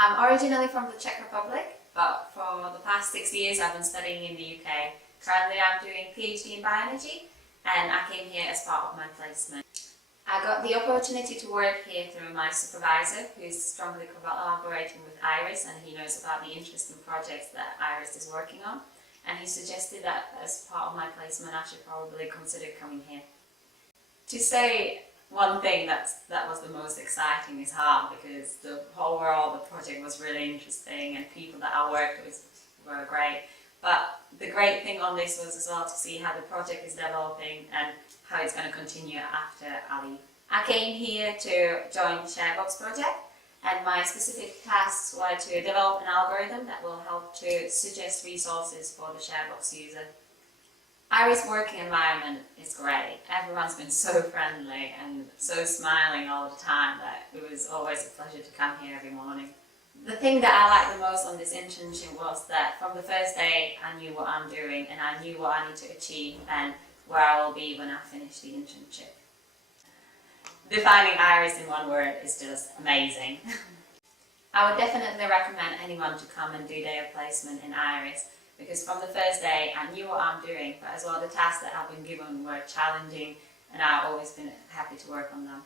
I'm originally from the Czech Republic, but for the past 6 years I've been studying in the UK. Currently I'm doing PhD in bioenergy, and I came here as part of my placement. I got the opportunity to work here through my supervisor, who is strongly collaborating with IRIS, and he knows about the interesting projects that IRIS is working on. And he suggested that as part of my placement I should probably consider coming here. To say one thing that was the most exciting is hard, because overall the project was really interesting and people that I worked with were great. But the great thing on this was as well to see how the project is developing and how it's going to continue after I leave. I came here to join ShareBox project, and my specific tasks were to develop an algorithm that will help to suggest resources for the ShareBox user. IRIS working environment is great. Everyone's been so friendly and so smiling all the time that it was always a pleasure to come here every morning. The thing that I liked the most on this internship was that from the first day I knew what I'm doing and I knew what I need to achieve and where I will be when I finish the internship. Defining IRIS in one word is just amazing. I would definitely recommend anyone to come and do their placement in IRIS, because from the first day I knew what I'm doing, but as well the tasks that I've been given were challenging and I've always been happy to work on them.